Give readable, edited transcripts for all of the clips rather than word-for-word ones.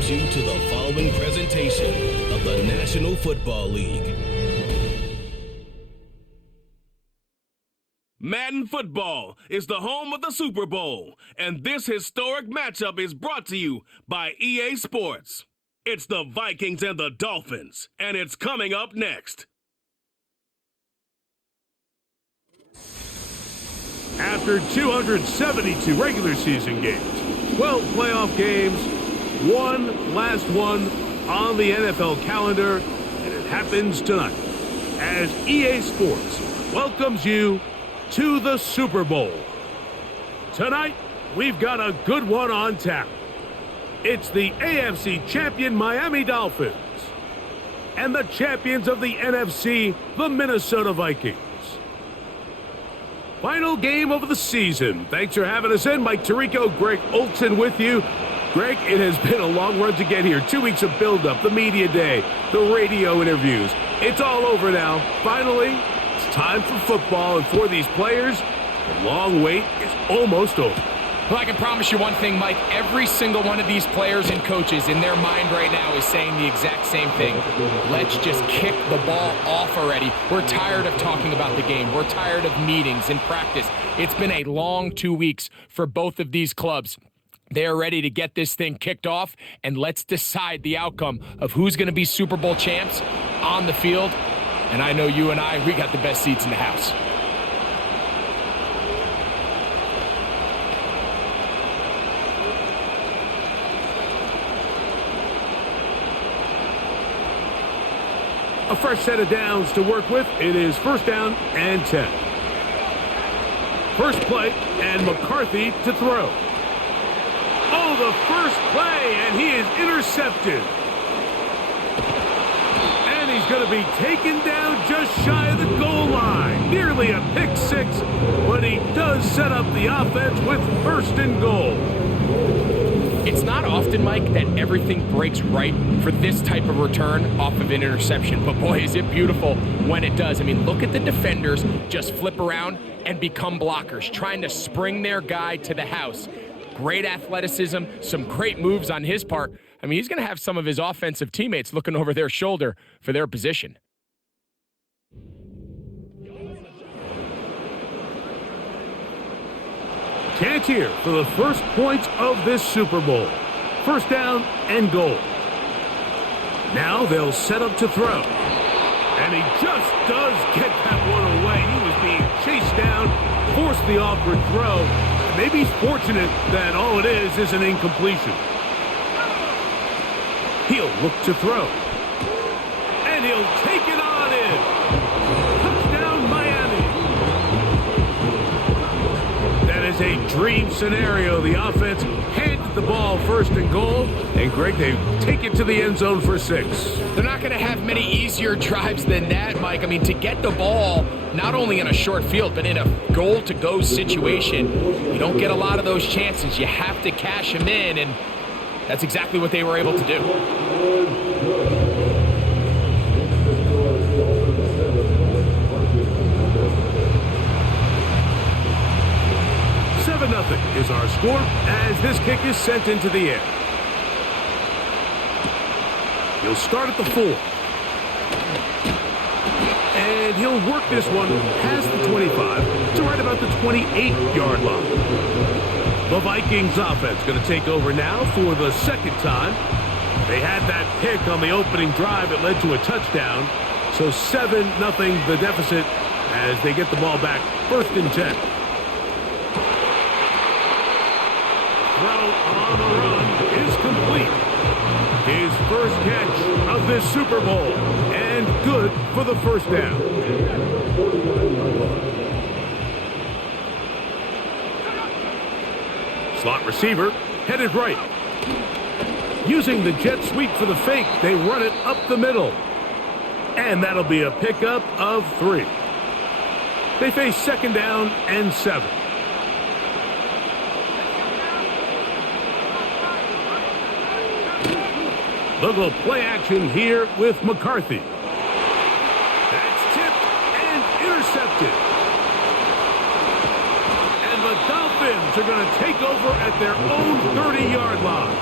welcomes you to the following presentation of the National Football League. Madden Football is the home of the Super Bowl, and this historic matchup is brought to you by EA Sports. It's the Vikings and the Dolphins, and it's coming up next. After 272 regular season games, 12 playoff games, one last one on the NFL calendar, and it happens tonight as EA Sports welcomes you to the Super Bowl. Tonight, we've got a good one on tap. It's the AFC champion Miami Dolphins and the champions of the NFC, the Minnesota Vikings. Final game of the season. Thanks for having us in. Mike Tirico, Greg Olson with you. Greg, it has been a long run to get here. 2 weeks of build-up, the media day, the radio interviews. It's all over now. Finally, it's time for football, and for these players, the long wait is almost over. Well, I can promise you one thing, Mike. Every single one of these players and coaches in their mind right now is saying the exact same thing. Let's just kick the ball off already. We're tired of talking about the game. We're tired of meetings and practice. It's been a long 2 weeks for both of these clubs. They are ready to get this thing kicked off, and let's decide the outcome of who's going to be Super Bowl champs on the field. And I know you and I, we got the best seats in the house. A fresh set of downs to work with. It is first down and 10. First play, and McCarthy to throw. Oh, the first play, and he is intercepted. And he's going to be taken down just shy of the goal line. Nearly a pick six, but he does set up the offense with first and goal. It's not often, Mike, that everything breaks right for this type of return off of an interception. But boy, is it beautiful when it does. I mean, look at the defenders just flip around and become blockers, trying to spring their guy to the house. Great athleticism, some great moves on his part. I mean, he's going to have some of his offensive teammates looking over their shoulder for their position. Chance here for the first points of this Super Bowl. First down and goal. Now they'll set up to throw. And he just does get that one away. He was being chased down, forced the awkward throw. Maybe he's fortunate that all it is an incompletion. He'll look to throw. And he'll take it on in. Touchdown, Miami. That is a dream scenario. The offense handed the ball first and goal. And Greg, they take it to the end zone for 6. They're not going to have many easier drives than that, Mike. I mean, to get the ball not only in a short field, but in a goal-to-go situation, you don't get a lot of those chances. You have to cash them in, and that's exactly what they were able to do. 7-0 is our score as this kick is sent into the air. He'll start at the 4. And he'll work this one past the 25 to right about the 28-yard line. The Vikings offense going to take over now for the second time. They had that pick on the opening drive that led to a touchdown. So 7-0 the deficit as they get the ball back first and 10. Throw on the run is complete. His first catch of this Super Bowl, and good for the first down. Slot receiver, headed right. Using the jet sweep for the fake, they run it up the middle. And that'll be a pickup of 3. They face second down and 7. They'll go play action here with McCarthy. That's tipped and intercepted. And the Dolphins are going to take over at their own 30-yard line.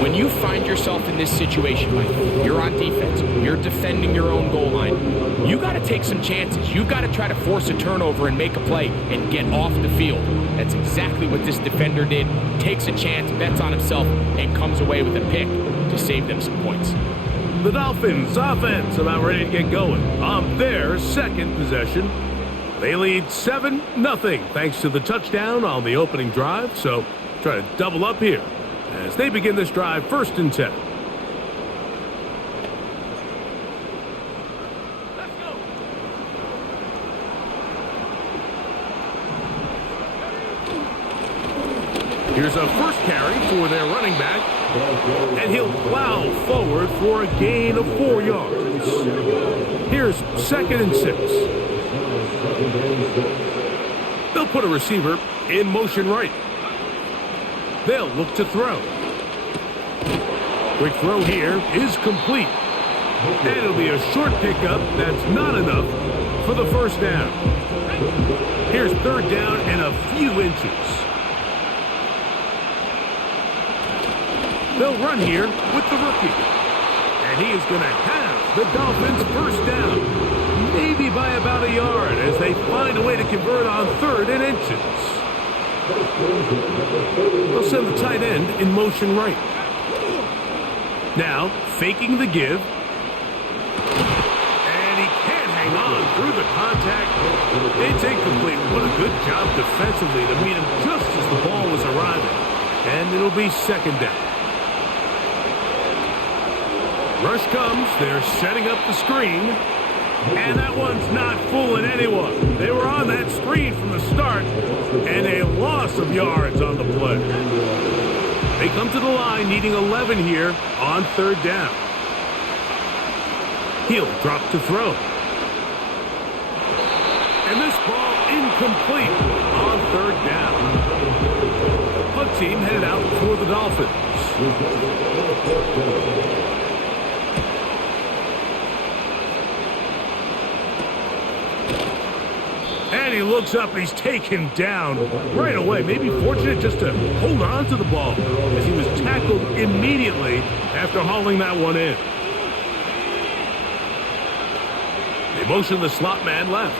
When you find yourself in this situation, Mike, you're on defense, you're defending your own goal line, you got to take some chances. You got to try to force a turnover and make a play and get off the field. That's exactly what this defender did. Takes a chance, bets on himself, and comes away with a pick to save them some points. The Dolphins offense about ready to get going on their second possession. They lead 7-0 thanks to the touchdown on the opening drive. So try to double up here as they begin this drive 1st and 10. Here's a first carry for their running back, and he'll plow forward for a gain of 4 yards. Here's 2nd and 6. They'll put a receiver in motion right. They'll look to throw. Quick throw here is complete. And it'll be a short pickup that's not enough for the first down. Here's 3rd down and a few inches. They'll run here with the rookie. And he is going to have the Dolphins first down. Maybe by about a yard as they find a way to convert on 3rd and inches. They'll send the tight end in motion right. Now, faking the give. And he can't hang on through the contact. It's incomplete. What a good job defensively to meet him just as the ball was arriving. And it'll be 2nd down. Rush comes. They're setting up the screen. And that one's not fooling anyone. They were on that screen from the start, and a loss of yards on the play. They come to the line needing 11 here on 3rd down. He'll drop to throw. And this ball incomplete on 3rd down. Punt team headed out for the Dolphins. And he looks up and he's taken down right away. Maybe fortunate just to hold on to the ball as he was tackled immediately after hauling that one in. They motion the slot man left.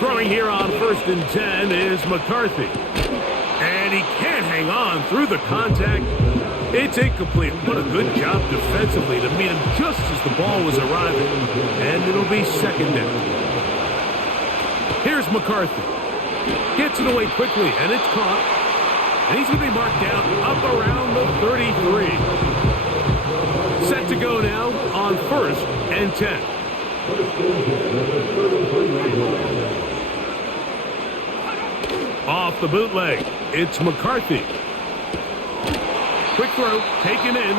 Throwing here on 1st and 10 is McCarthy. And he can't hang on through the contact. It's incomplete. What a good job defensively to meet him just as the ball was arriving. And it'll be 2nd down. Here's McCarthy. Gets it away quickly, and it's caught. And he's going to be marked down up around the 33. Set to go now on 1st and 10. Off the bootleg, it's McCarthy. Quick throw, taken in.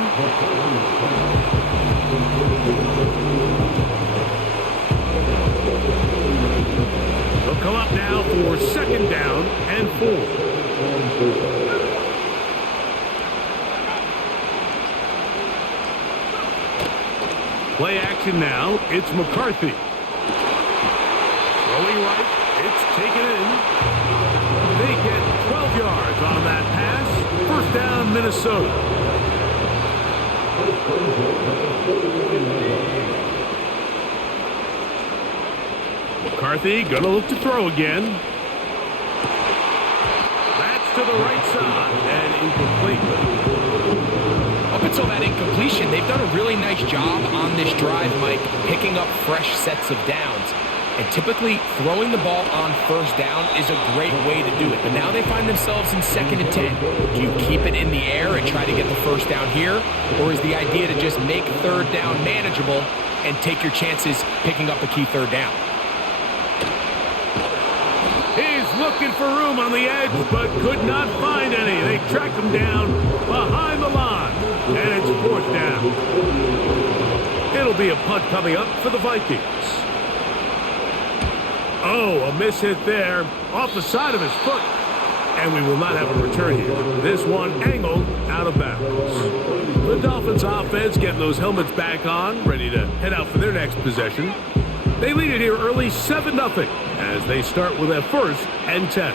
They'll come up now for 2nd down and 4. Play action now. It's McCarthy. Throwing right. It's taken in. They get 12 yards on that pass. 1st down, Minnesota. McCarthy gonna look to throw again. That's to the right side and incomplete. Up until that incompletion, they've done a really nice job on this drive, Mike, picking up fresh sets of downs. And typically, throwing the ball on 1st down is a great way to do it. But now they find themselves in 2nd and 10. Do you keep it in the air and try to get the 1st down here? Or is the idea to just make 3rd down manageable and take your chances picking up a key 3rd down? Looking for room on the edge, but could not find any. They tracked him down behind the line, and it's 4th down. It'll be a punt coming up for the Vikings. Oh, a miss hit there off the side of his foot, and we will not have a return here. This one angled out of bounds. The Dolphins offense getting those helmets back on, ready to head out for their next possession. They lead it here early 7-0 as they start with a 1st and 10.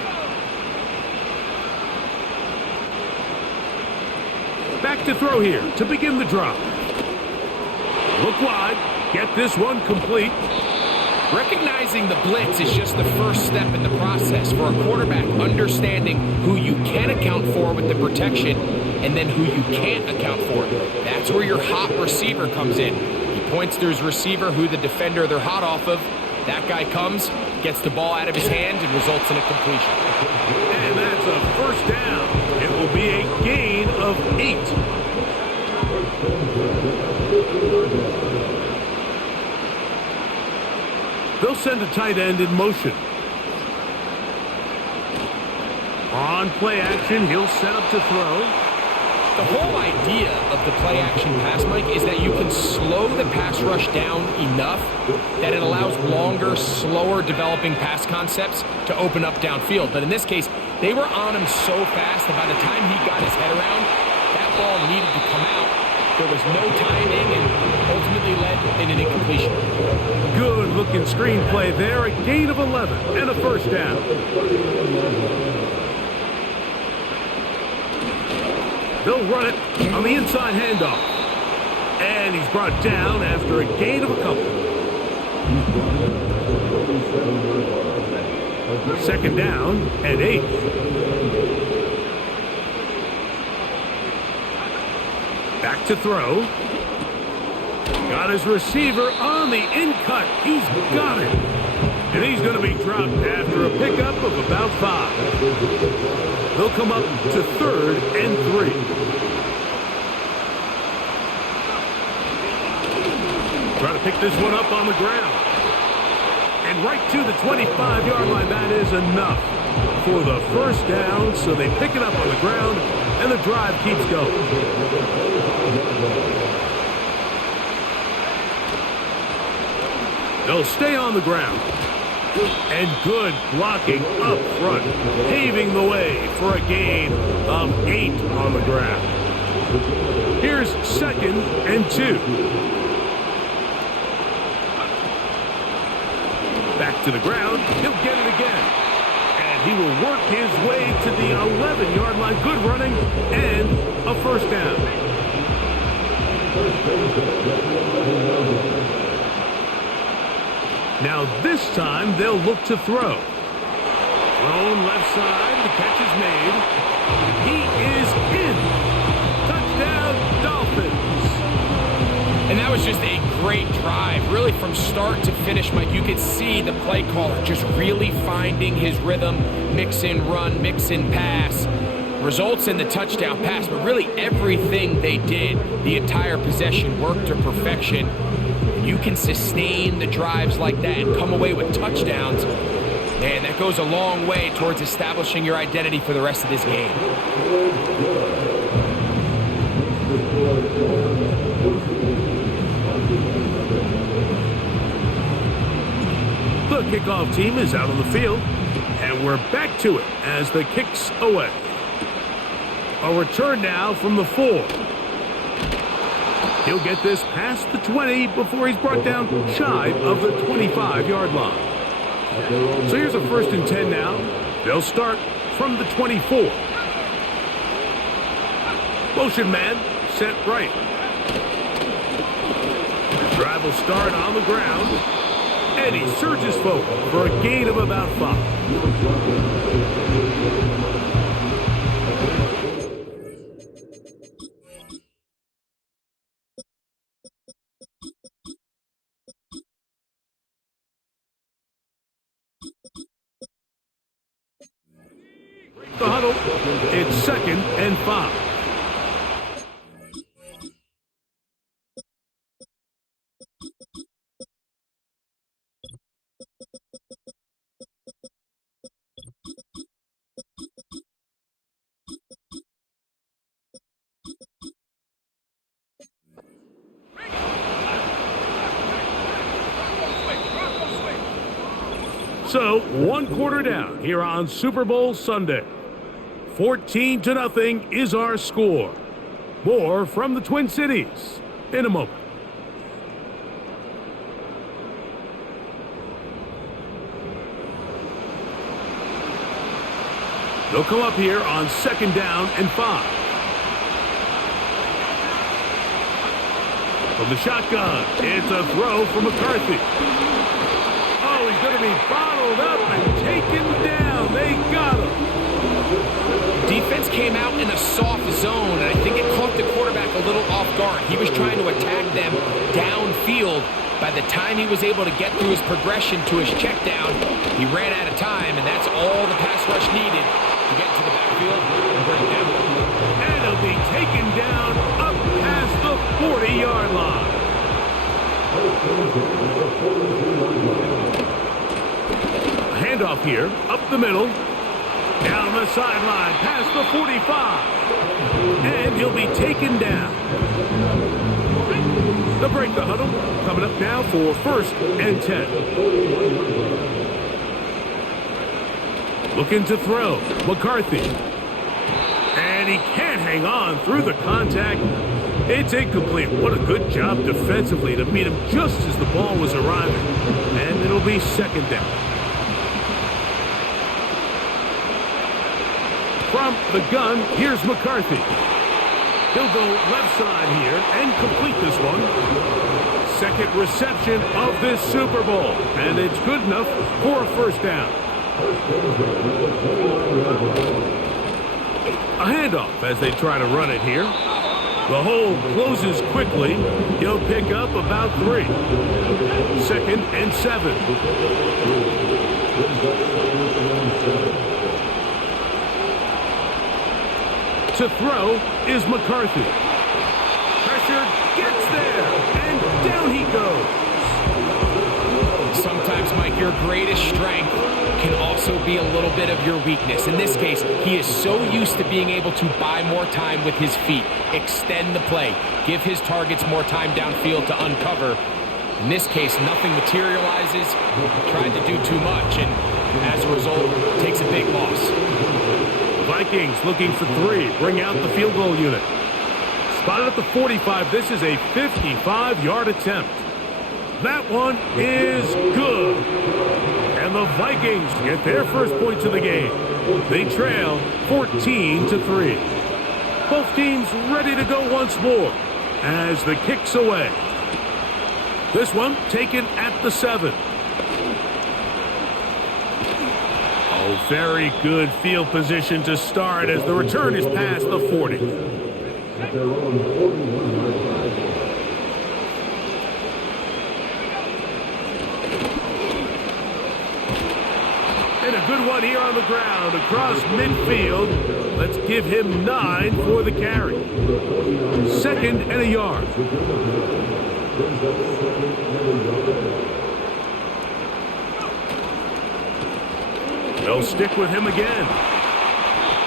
Back to throw here to begin the drive. Look wide. Get this one complete. Recognizing the blitz is just the first step in the process for a quarterback, understanding who you can account for with the protection and then who you can't account for. That's where your hot receiver comes in. He points to his receiver, who the defender they're hot off of. That guy comes, gets the ball out of his hand, and results in a completion. And that's a first down. It will be a gain of 8. They'll send a tight end in motion. On play action, he'll set up to throw. The whole idea of the play action pass, Mike, is that you can slow the pass rush down enough that it allows longer, slower developing pass concepts to open up downfield. But in this case, they were on him so fast that by the time he got his head around, that ball needed to come out. There was no timing and ultimately led in an incompletion. Good looking screenplay there. A gain of 11 and a first down. They'll run it on the inside handoff. And he's brought down after a gain of a couple. Second down and 8. Back to throw. Got his receiver on the in-cut. He's got it. And he's going to be dropped after a pickup of about 5. They'll come up to 3rd and 3. Try to pick this one up on the ground. And right to the 25-yard line. That is enough for the first down. So they pick it up on the ground, and the drive keeps going. They'll stay on the ground. And good blocking up front, paving the way for a gain of 8 on the ground. Here's 2nd and 2. Back to the ground. He'll get it again. And he will work his way to the 11-yard line. Good running and a first down. Now this time they'll look to throw. Thrown left side, the catch is made. He is in. Touchdown, Dolphins. And that was just a great drive, really from start to finish, Mike. You could see the play caller just really finding his rhythm, mix in run, mix in pass. Results in the touchdown pass, but really everything they did, the entire possession worked to perfection. You can sustain the drives like that and come away with touchdowns. Man, that goes a long way towards establishing your identity for the rest of this game. The kickoff team is out on the field, and we're back to it as the kick's away. A return now from the 4. He'll get this past the 20 before he's brought down shy of the 25-yard line. So here's a 1st and 10 now. They'll start from the 24. Motion man, set right. The drive will start on the ground. And he surges forward for a gain of about 5. The huddle. It's 2nd and 5. So, 1 quarter down here on Super Bowl Sunday. 14-0 is our score. More from the Twin Cities in a moment. They'll come up here on 2nd down and 5. From the shotgun, it's a throw from McCarthy. Oh, he's going to be bottled up and taken down. They got him. Defense came out in a soft zone, and I think it caught the quarterback a little off guard. He was trying to attack them downfield. By the time he was able to get through his progression to his check down, he ran out of time, and that's all the pass rush needed to get to the backfield and bring it down. And he'll be taken down up past the 40-yard line. A handoff here, up the middle, down the sideline, past the 45. And he'll be taken down. They'll break the huddle. Coming up now for 1st and 10. Looking to throw. McCarthy. And he can't hang on through the contact. It's incomplete. What a good job defensively to meet him just as the ball was arriving. And it'll be 2nd down. From the gun, here's McCarthy. He'll go left side here and complete this one. 2nd reception of this Super Bowl. And it's good enough for a 1st down. A handoff as they try to run it here. The hole closes quickly. He'll pick up about 3. 2nd and 7. To throw is McCarthy. Pressure gets there, and down he goes. Sometimes, Mike, your greatest strength can also be a little bit of your weakness. In this case, he is so used to being able to buy more time with his feet, extend the play, give his targets more time downfield to uncover. In this case, nothing materializes, tried to do too much, and as a result, takes a big loss. Vikings looking for 3. Bring out the field goal unit. Spotted at the 45. This is a 55-yard attempt. That one is good. And the Vikings get their first points of the game. They trail 14-3. Both teams ready to go once more as the kick's away. This one taken at the 7. Oh, very good field position to start as the return is past the 40. And a good one here on the ground across midfield. Let's give him 9 for the carry. 2nd and a yard. They'll stick with him again.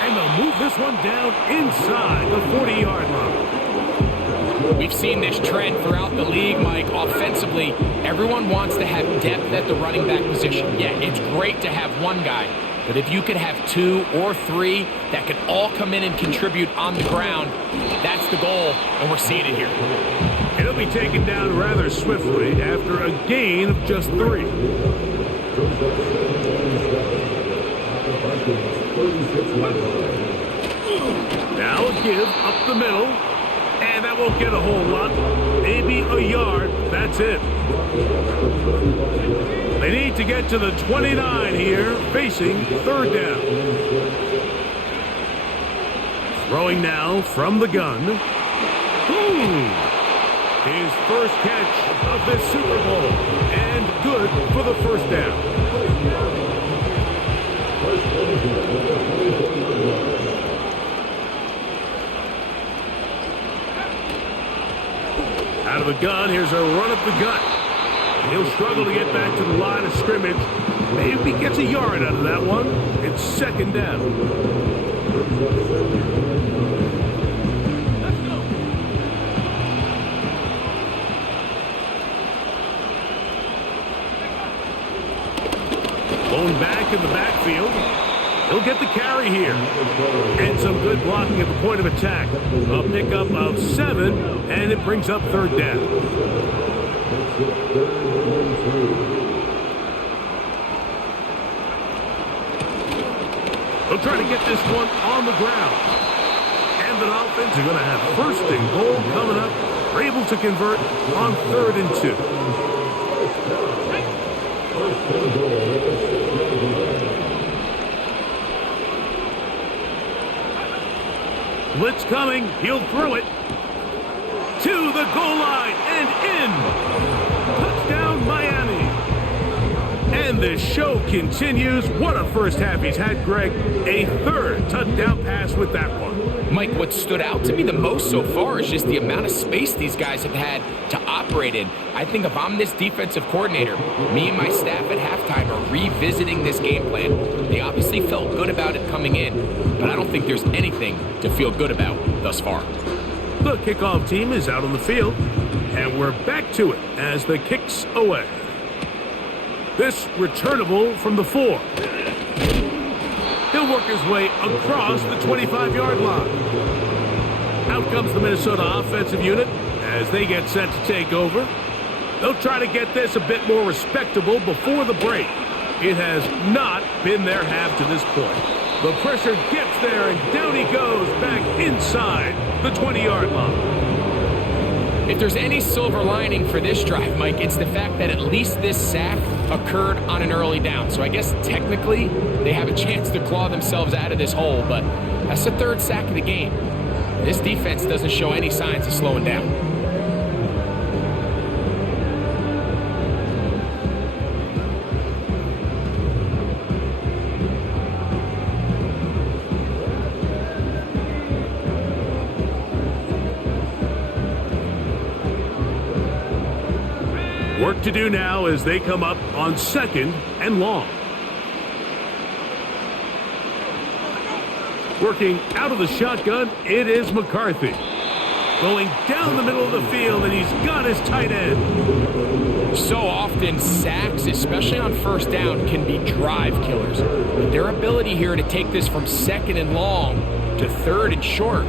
And they'll move this one down inside the 40-yard line. We've seen this trend throughout the league, Mike. Offensively, everyone wants to have depth at the running back position. Yeah, it's great to have one guy, but if you could have 2 or 3 that could all come in and contribute on the ground, that's the goal, and we're seeing it here. It'll be taken down rather swiftly after a gain of just 3. Now a give up the middle, and that won't get a whole lot. Maybe a yard, that's it. They need to get to the 29 here, facing 3rd down. Throwing now from the gun. His first catch of this Super Bowl, and good for the 1st down. Out of the gun, here's a run up the gut. He'll struggle to get back to the line of scrimmage. Maybe gets a yard out of that one. It's 2nd down. Blown back in the backfield. He'll get the carry here. And some good blocking at the point of attack. A pickup of 7, and it brings up 3rd down. They'll try to get this one on the ground. And the Dolphins are going to have 1st and goal coming up are able to convert on 3rd and 2. Blitz coming. He'll throw it to the goal line and in. Touchdown, Miami. And the show continues. What a first half he's had, Greg. A 3rd touchdown pass with that one. Mike, what stood out to me the most so far is just the amount of space these guys have had to operate in. I think if I'm this defensive coordinator, me and my staff at halftime are revisiting this game plan. They obviously felt good about it coming in, but I don't think there's anything to feel good about thus far. The kickoff team is out on the field, and we're back to it as the kick's away. This returnable from the 4. He'll work his way across the 25-yard line. Out comes the Minnesota offensive unit as they get set to take over. They'll try to get this a bit more respectable before the break. It has not been their half to this point. The pressure gets there, and down he goes back inside the 20-yard line. If there's any silver lining for this drive, Mike, it's the fact that at least this sack occurred on an early down. So I guess technically they have a chance to claw themselves out of this hole, but that's the 3rd sack of the game. This defense doesn't show any signs of slowing down. Work to do now as they come up on 2nd and long. Working out of the shotgun, it is McCarthy. Going down the middle of the field, and he's got his tight end. So often, sacks, especially on 1st down, can be drive killers. But their ability here to take this from 2nd and long to 3rd and short,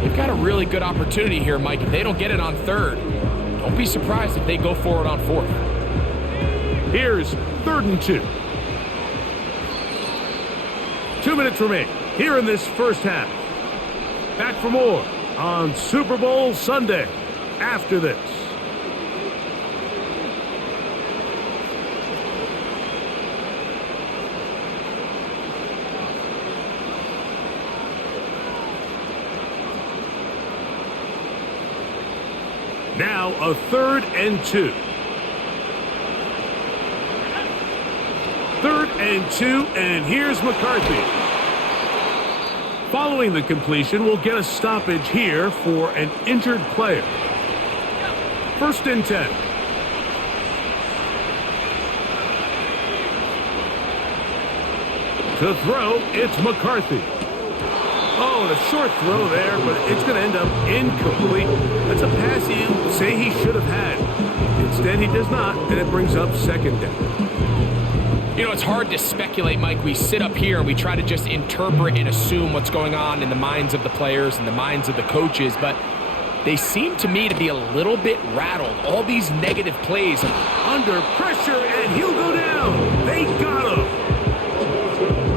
they've got a really good opportunity here, Mike. If they don't get it on 3rd, don't be surprised if they go for it on 4th. Here's 3rd and 2. 2 minutes remain here in this first half. Back for more on Super Bowl Sunday after this. Now a 3rd and 2. 3rd and 2, and here's McCarthy. Following the completion, we'll get a stoppage here for an injured player. 1st and 10. To throw, it's McCarthy. Oh, and a short throw there, but it's going to end up incomplete. That's a pass you say he should have had. Instead, he does not, and it brings up 2nd down. You know, it's hard to speculate, Mike. We sit up here and we try to just interpret and assume what's going on in the minds of the players and the minds of the coaches, but they seem to me to be a little bit rattled. All these negative plays. Under pressure, and he'll go down. They got him.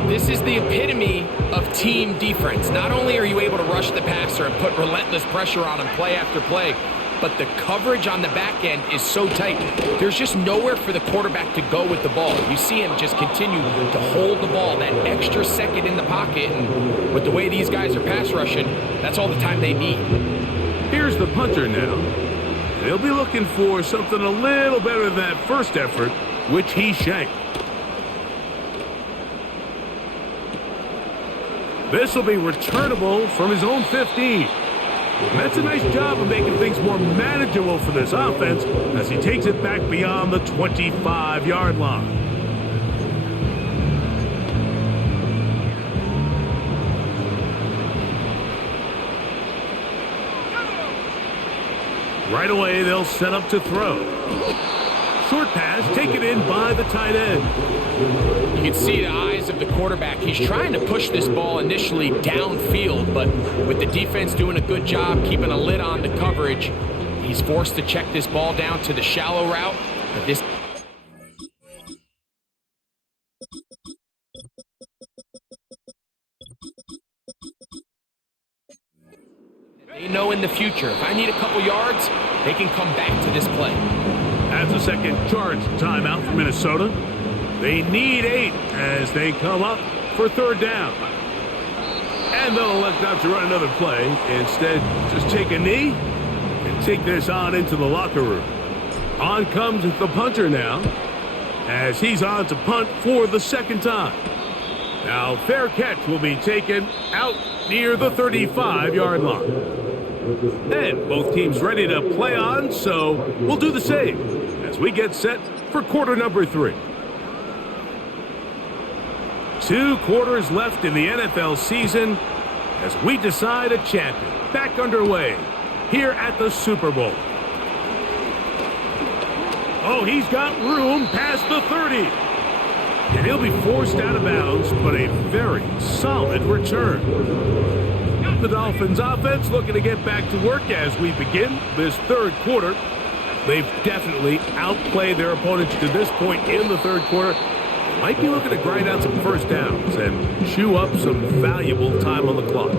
This is the epitome of team defense. Not only are you able to rush the passer and put relentless pressure on him play after play, but the coverage on the back end is so tight. There's just nowhere for the quarterback to go with the ball. You see him just continue to hold the ball, that extra second in the pocket, and with the way these guys are pass rushing, that's all the time they need. Here's the punter now. They'll be looking for something a little better than that first effort, which he shanked. This will be returnable from his own 15. And that's a nice job of making things more manageable for this offense as he takes it back beyond the 25-yard line. Right away, they'll set up to throw. Short pass taken in by the tight end. You can see the eyes of the quarterback. He's trying to push this ball initially downfield, but with the defense doing a good job keeping a lid on the coverage, he's forced to check this ball down to the shallow route. But this they know in in the future. If I need a couple yards, they can come back to this play. As a second charge timeout for Minnesota. They need 8 as they come up for third down. And they'll elect not to run another play. Instead, just take a knee and take this on into the locker room. On comes the punter now as he's on to punt for the second time. Now, fair catch will be taken out near the 35-yard line. And both teams ready to play on, so we'll do the same as we get set for quarter number 3. 2 quarters left in the NFL season as we decide a champion. Back underway here at the Super Bowl. Oh, he's got room past the 30. And he'll be forced out of bounds, but a very solid return. The Dolphins offense looking to get back to work as we begin this third quarter. They've definitely outplayed their opponents to this point in the third quarter. Might be looking to grind out some first downs and chew up some valuable time on the clock.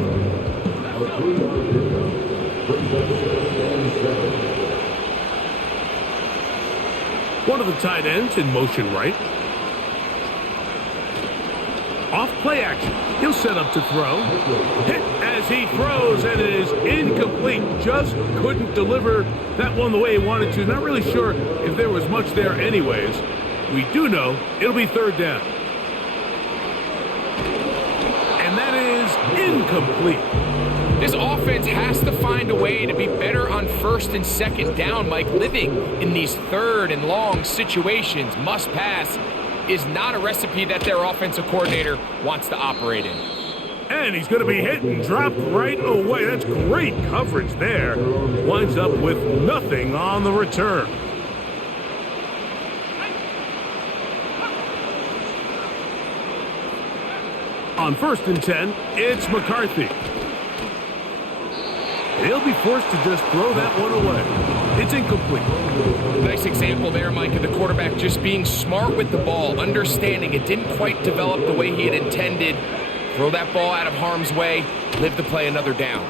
One of the tight ends in motion right. Off play action. He'll set up to throw. Hit as he throws, and it is incomplete. Just couldn't deliver that one the way he wanted to. Not really sure if there was much there anyways. We do know it'll be third down. And that is incomplete. This offense has to find a way to be better on first and second down, Mike. Living in these third and long situations, must pass, is not a recipe that their offensive coordinator wants to operate in. And he's going to be hit and dropped right away. That's great coverage there. Winds up with nothing on the return. On 1st and 10, it's McCarthy. He'll be forced to just throw that one away. It's incomplete. Nice example there, Mike, of the quarterback just being smart with the ball, understanding it didn't quite develop the way he had intended. Throw that ball out of harm's way, live to play another down.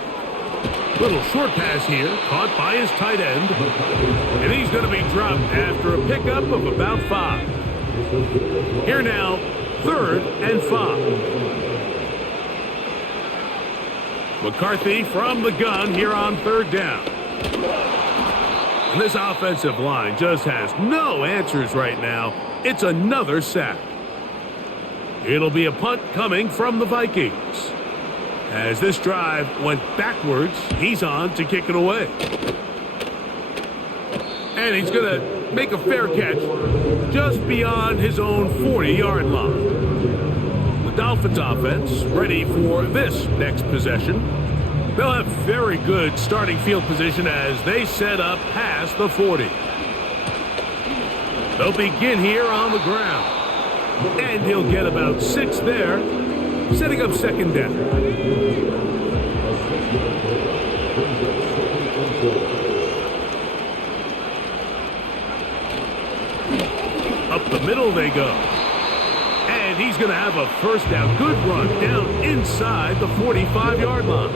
Little short pass here, caught by his tight end. And he's going to be dropped after a pickup of about 5. Here now, 3rd and 5. McCarthy from the gun here on 3rd down. And this offensive line just has no answers right now. It's another sack. It'll be a punt coming from the Vikings. As this drive went backwards, he's on to kick it away. And he's going to make a fair catch just beyond his own 40-yard line. The Dolphins offense ready for this next possession. They'll have very good starting field position as they set up past the 40. They'll begin here on the ground. And he'll get about 6 there, setting up 2nd down. Up the middle they go. And he's going to have a first down. Good run down inside the 45-yard line.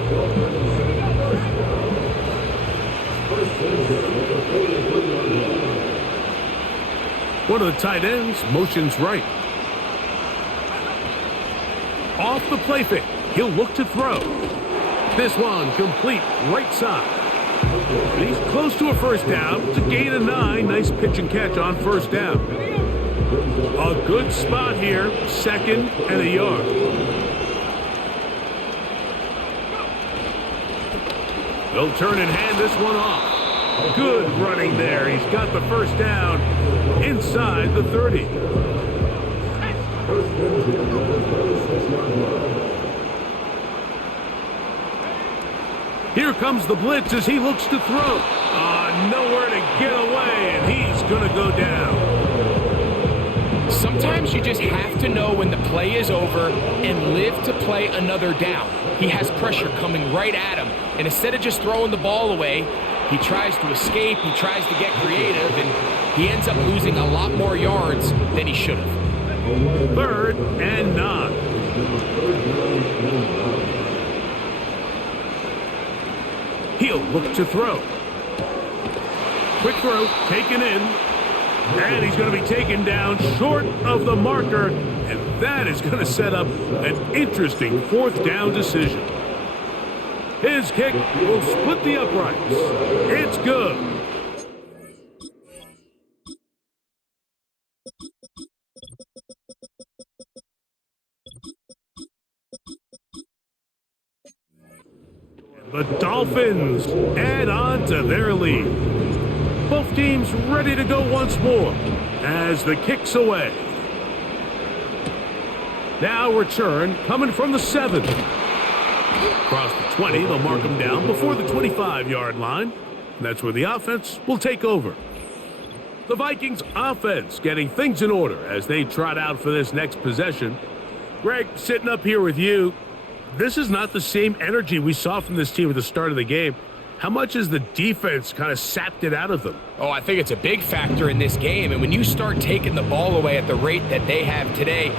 One of the tight ends motions right. Off the play fake. He'll look to throw. This one complete right side. And he's close to a first down to gain a 9. Nice pitch and catch on first down. A good spot here, 2nd and a yard. They'll turn and hand this one off. Good running there. He's got the first down inside the 30. Here comes the blitz as he looks to throw. Nowhere to get away, and he's going to go down. Sometimes you just have to know when the play is over and live to play another down. He has pressure coming right at him, and instead of just throwing the ball away, he tries to escape, he tries to get creative, and he ends up losing a lot more yards than he should have. 3rd and 9. He'll look to throw. Quick throw, taken in. And he's going to be taken down short of the marker. And that is going to set up an interesting fourth down decision. His kick will split the uprights. It's good. The Dolphins add on to their lead. Both teams ready to go once more as the kick's away. Now return coming from the 7. Across the 20, they'll mark them down before the 25-yard line. And that's where the offense will take over. The Vikings offense getting things in order as they trot out for this next possession. Greg, sitting up here with you, this is not the same energy we saw from this team at the start of the game. How much has the defense kind of sapped it out of them? Oh, I think it's a big factor in this game. And when you start taking the ball away at the rate that they have today,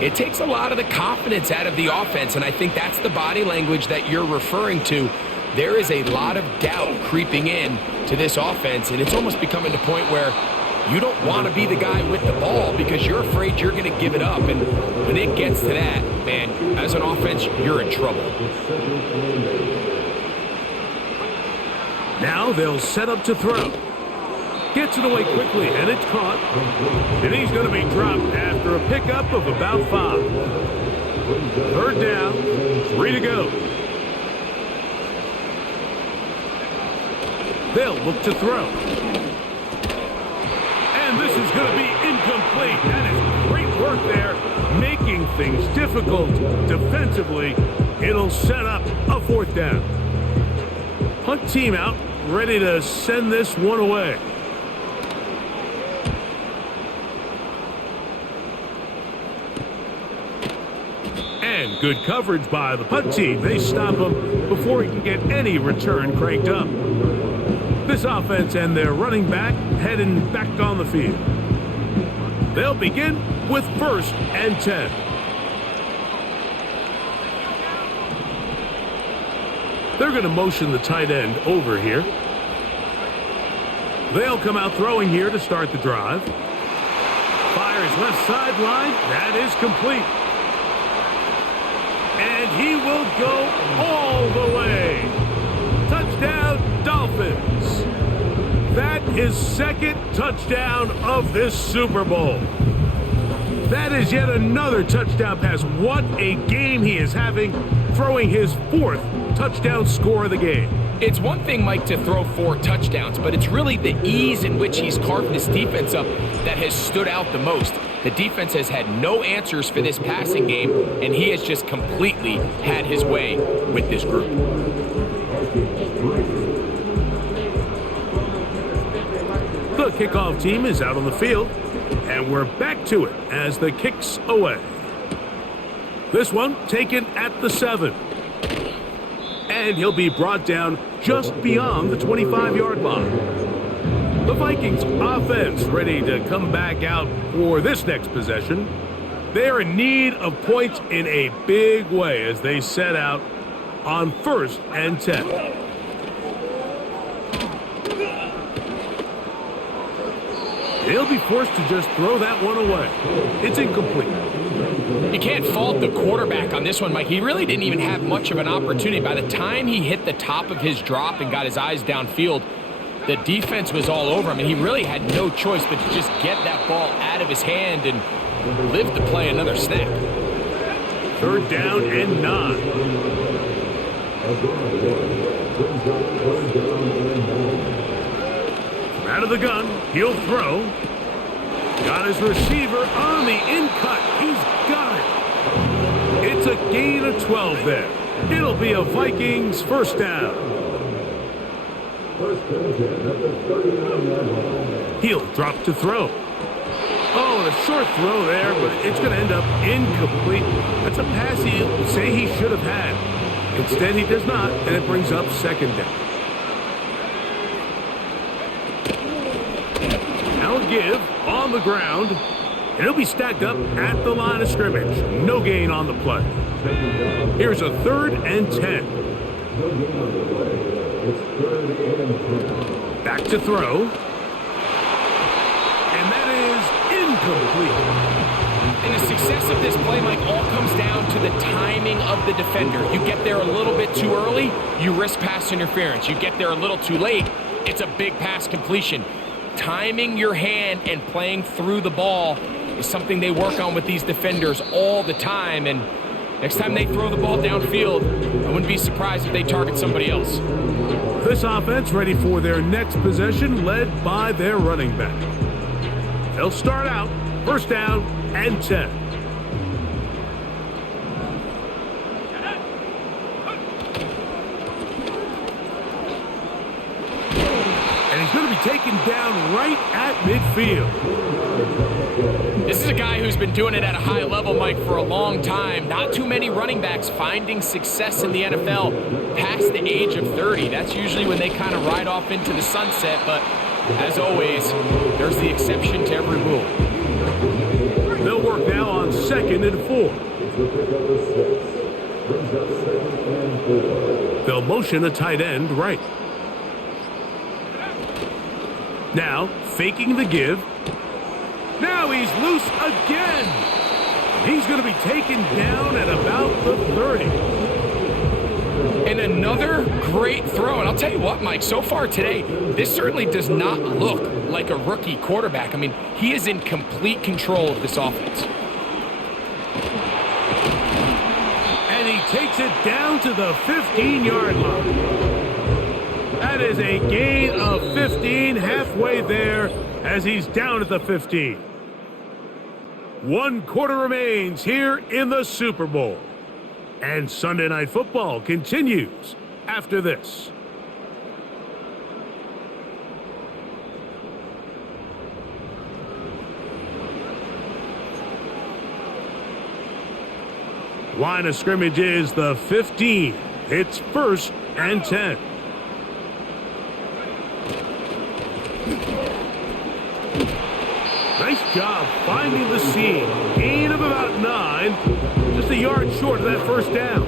it takes a lot of the confidence out of the offense. And I think that's the body language that you're referring to. There is a lot of doubt creeping in to this offense. And it's almost becoming to the point where you don't want to be the guy with the ball because you're afraid you're going to give it up. And when it gets to that, man, as an offense, you're in trouble. Now they'll set up to throw. Gets it away quickly, and it's caught. And he's going to be dropped after a pickup of about 5. Third down, 3 to go. They'll look to throw. And this is going to be incomplete. That is great work there, making things difficult defensively. It'll set up a 4th down. Punt team out, ready to send this one away. And good coverage by the punt team. They stop him before he can get any return cranked up. This offense and their running back heading back on the field. They'll begin with 1st and 10. They're going to motion the tight end over here. They'll come out throwing here to start the drive. Fires left sideline. That is complete. And he will go all the way. Touchdown, Dolphins. That is 2nd touchdown of this Super Bowl. That is yet another touchdown pass. What a game he is having, throwing his 4th touchdown score of the game. It's one thing, Mike, to throw 4 touchdowns, but it's really the ease in which he's carved this defense up that has stood out the most. The defense has had no answers for this passing game, and he has just completely had his way with this group. The kickoff team is out on the field, and we're back to it as the kick's away. This one taken at the 7. And he'll be brought down just beyond the 25-yard line. The Vikings offense ready to come back out for this next possession. They're in need of points in a big way as they set out on 1st and 10. He'll be forced to just throw that one away. It's incomplete. You can't fault the quarterback on this one, Mike. He really didn't even have much of an opportunity. By the time he hit the top of his drop and got his eyes downfield, the defense was all over him, and he really had no choice but to just get that ball out of his hand and live to play another snap. 3rd down and 9. Out of the gun, he'll throw. Got his receiver on the in-cut. He's got it. It's a gain of 12 there. It'll be a Vikings 1st down. He'll drop to throw. Oh, a short throw there, but it's going to end up incomplete. That's a pass he'll say he should have had. Instead, he does not, and it brings up 2nd down. Now a give on the ground, and he'll be stacked up at the line of scrimmage. No gain on the play. Here's a 3rd and 10. Back to throw. And that is incomplete. And the success of this play, Mike, all comes down to the timing of the defender. You get there a little bit too early, you risk pass interference. You get there a little too late, it's a big pass completion. Timing your hand and playing through the ball is something they work on with these defenders all the time. And next time they throw the ball downfield, I wouldn't be surprised if they target somebody else. This offense ready for their next possession, led by their running back. They'll start out first down and 10. And he's going to be taken down right at midfield. This is a guy who's been doing it at a high level, Mike, for a long time. Not too many running backs finding success in the NFL past the age of 30. That's usually when they kind of ride off into the sunset, but as always, there's the exception to every rule. They'll work now on 2nd and 4. They'll motion a tight end right. Now, faking the give. Now he's loose again. He's going to be taken down at about the 30. And another great throw. And I'll tell you what, Mike, so far today, this certainly does not look like a rookie quarterback. I mean, he is in complete control of this offense. And he takes it down to the 15-yard line. That is a gain of 15, halfway there as he's down at the 15. 1 quarter remains here in the Super Bowl. And Sunday Night Football continues after this. Line of scrimmage is the 15. It's 1st and 10. Nice job finding the seam. Gain of about 9. Just a yard short of that first down.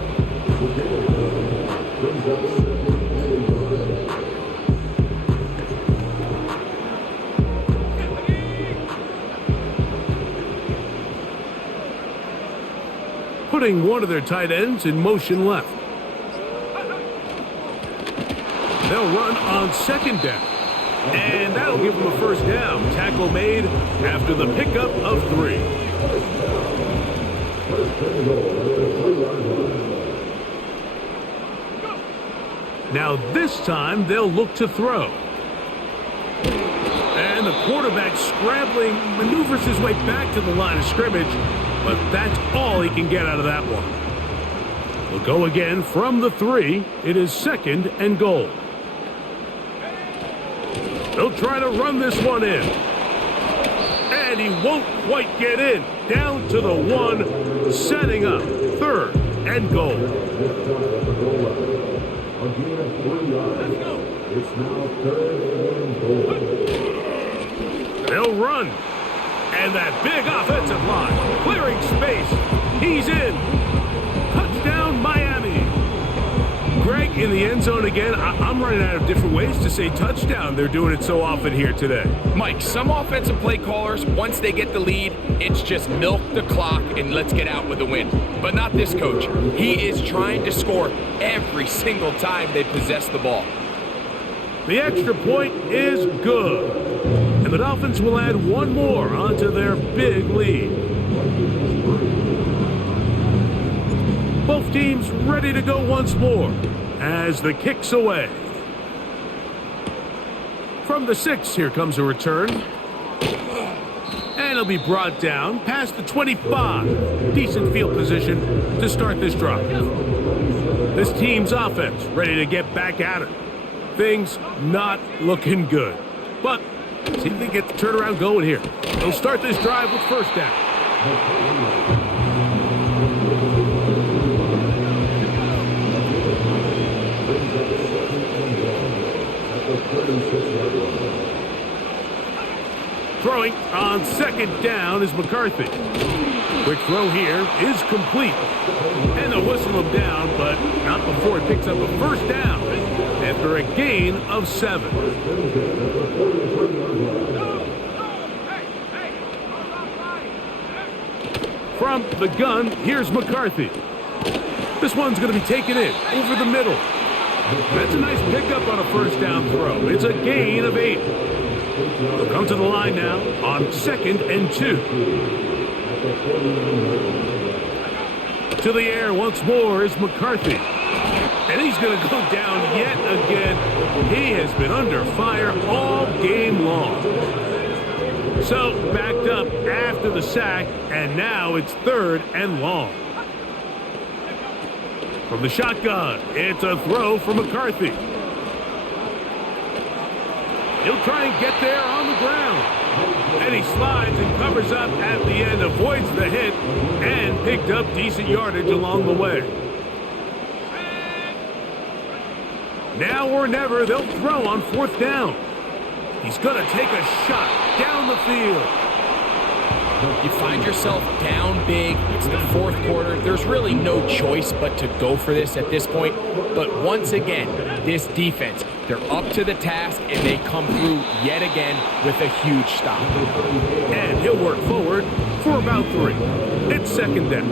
Putting one of their tight ends in motion left. They'll run on 2nd down. And that'll give them a first down. Tackle made after the pickup of 3. Now this time they'll look to throw. And the quarterback scrambling maneuvers his way back to the line of scrimmage, but that's all he can get out of that one. We'll go again from the 3. It is 2nd and goal. They'll try to run this one in. And he won't quite get in. Down to the 1, setting up 3rd and goal. They'll run. And that big offensive line, clearing space. He's in. Touchdown, Miami. Greg in the end zone again. I'm running out of different ways to say touchdown. They're doing it so often here today. Mike, some offensive play callers, once they get the lead, it's just milk the clock and let's get out with a win. But not this coach. He is trying to score every single time they possess the ball. The extra point is good. And the Dolphins will add 1 more onto their big lead. Both teams ready to go once more as the kick's away. From the 6, here comes a return. And it'll be brought down past the 25. Decent field position to start this drive. This team's offense ready to get back at it. Things not looking good. But see if they get the turnaround going here. They'll start this drive with first down. Throwing on 2nd down is McCarthy. Quick throw here is complete. And they'll whistle him down, but not before he picks up a first down. And after a gain of 7. From the gun, here's McCarthy. This one's going to be taken in over the middle. That's a nice pickup on a first down throw. It's a gain of 8. They'll come to the line now on 2nd and 2. To the air once more is McCarthy. And he's going to go down yet again. He has been under fire all game long. So backed up after the sack, and now it's 3rd and long. From the shotgun, it's a throw for McCarthy. He'll try and get there on the ground. And he slides and covers up at the end, avoids the hit, and picked up decent yardage along the way. Now or never, they'll throw on 4th down. He's going to take a shot down the field. You find yourself down big. It's the 4th quarter. There's really no choice but to go for this at this point. But once again, this defense, they're up to the task, and they come through yet again with a huge stop. And he'll work forward for about 3. It's 2nd down.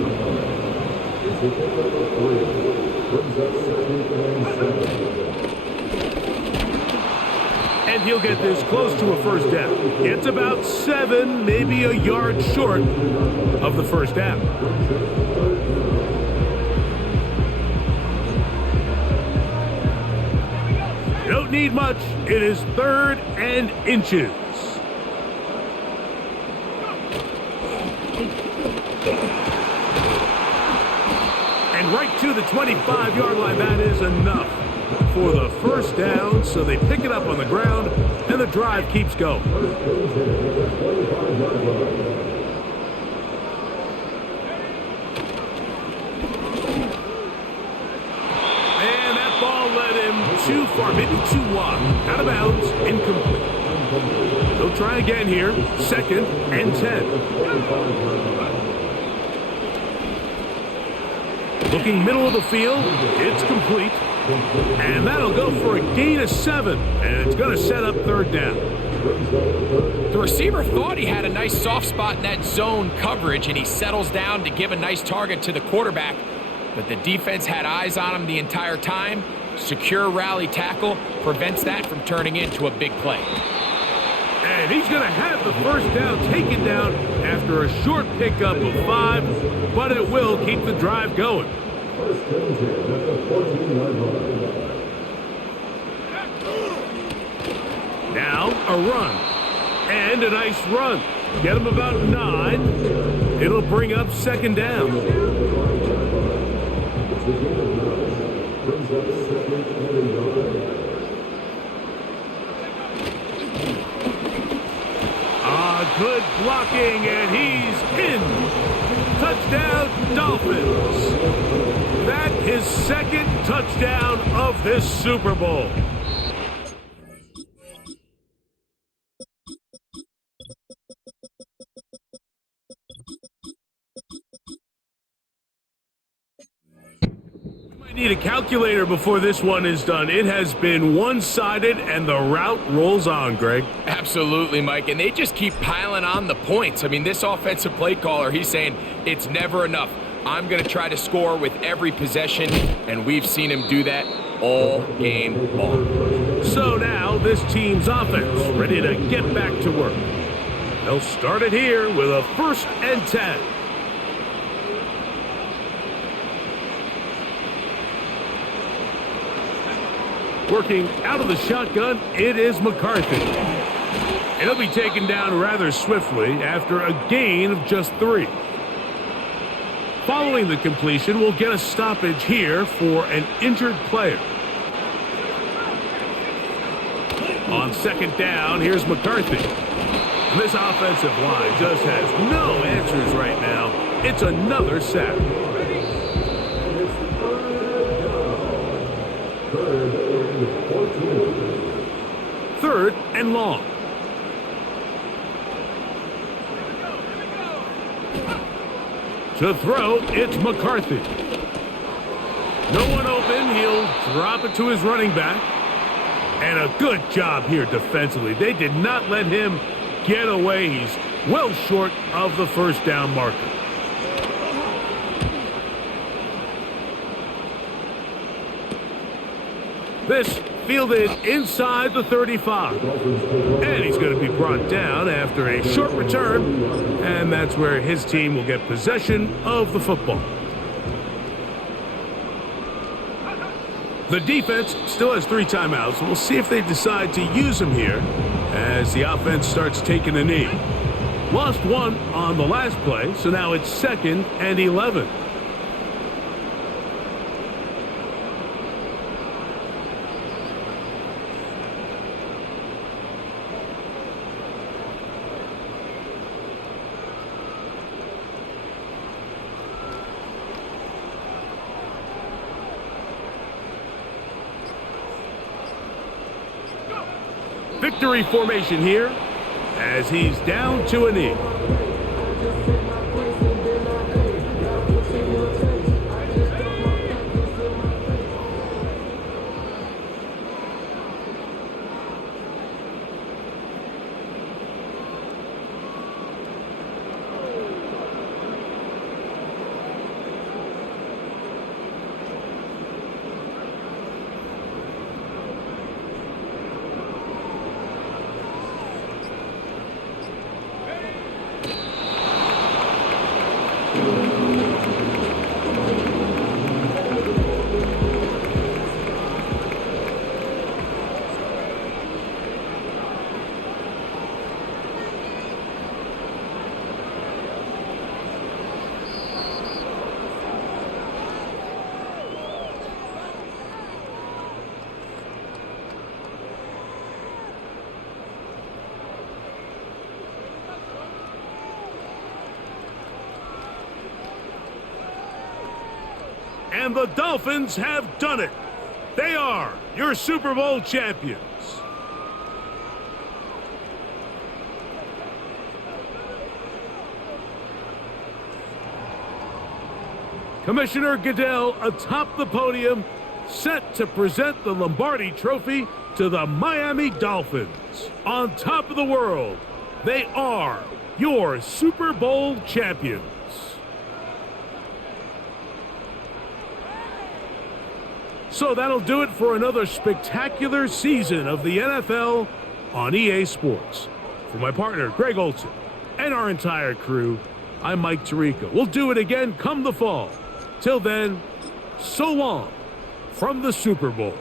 And he'll get this close to a first down. It's about 7, maybe a yard short of the first down. You don't need much. It is 3rd and inches. And right to the 25-yard line. That is enough for the first down, so they pick it up on the ground, and the drive keeps going. And that ball led him too far, maybe too wide. Out of bounds, incomplete. They'll try again here, 2nd and 10. Looking middle of the field, it's complete. And that'll go for a gain of 7, and it's going to set up 3rd down. The receiver thought he had a nice soft spot in that zone coverage, and he settles down to give a nice target to the quarterback. But the defense had eyes on him the entire time. Secure rally tackle prevents that from turning into a big play. And he's going to have the first down taken down after a short pickup of 5, but it will keep the drive going. Now a run, and a nice run. Get him about 9. It'll bring up 2nd down. Good blocking, and he's in. Touchdown, Dolphins. That is 2nd touchdown of this Super Bowl. Need a calculator before this one is done. It has been one-sided, and the route rolls on, Greg. Absolutely, Mike, and they just keep piling on the points. I mean, this offensive play caller, he's saying it's never enough. I'm going to try to score with every possession, and we've seen him do that all game long. So now this team's offense ready to get back to work. They'll start it here with a 1st and 10. Working out of the shotgun, it is McCarthy. And he'll be taken down rather swiftly after a gain of just 3. Following the completion, we'll get a stoppage here for an injured player. On 2nd down, here's McCarthy. And this offensive line just has no answers right now. It's another sack. Third and long. To throw, it's McCarthy. No one open. He'll drop it to his running back. And a good job here defensively. They did not let him get away. He's well short of the first down marker. This fielded inside the 35. And he's going to be brought down after a short return. And that's where his team will get possession of the football. The defense still has 3 timeouts. We'll see if they decide to use them here as the offense starts taking a knee. Lost 1 on the last play, so now it's 2nd and 11. Victory formation here as he's down to a knee. And the Dolphins have done it. They are your Super Bowl champions. Commissioner Goodell atop the podium, set to present the Lombardi Trophy to the Miami Dolphins. On top of the world, they are your Super Bowl champions. So that'll do it for another spectacular season of the NFL on EA Sports. For my partner, Greg Olson, and our entire crew, I'm Mike Tirico. We'll do it again come the fall. Till then, so long from the Super Bowl.